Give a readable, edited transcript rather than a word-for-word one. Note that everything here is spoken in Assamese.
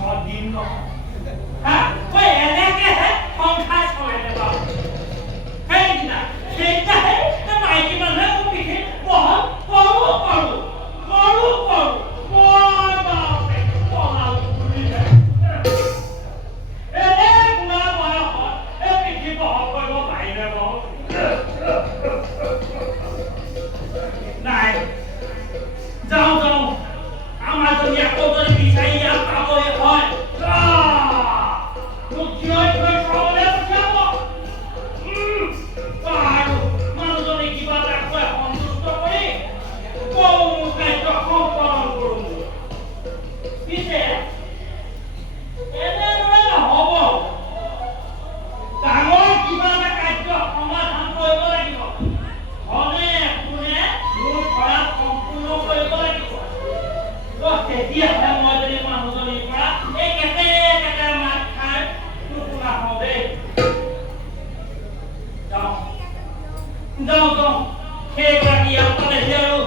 দিন নহয় হা কৈ এনেকেহে সংসাৰ চলে বাৰু সেইদিনাহে মাইকী মানুহে মোক পিঠি বহল কৰো মই বাপে পলালো বুলিহে এনে বুঢ়া বয়সত এই পিঠি বহল কৰিব পাৰিলে বাৰু নাই যাওঁ আমাৰ যদি আকৌ যদি বিচাৰি ইয়াত পাবই হয় মোক থিয় চাবলৈ পঠিয়াব আৰু মানুহজনী কিবা এটা কৈ সন্তুষ্ট কৰি মোৰ কাৰ্য সম্পাদন কৰোঁ পিছে এনেদৰে নহ'ব ডাঙৰ কিবা এটা কাৰ্য সমাধান কৰিব লাগিব ধনে কোনে মোৰ ঘৰত সম্পূৰ্ণ কৰিব লাগিব তেতিয়াহে মই যদি মানুহজনীৰ পৰা এই কেতে মাত খাই নুশুনা হওঁ দেই যাওঁ সেইগৰাকী ইয়াত পালেহি আৰু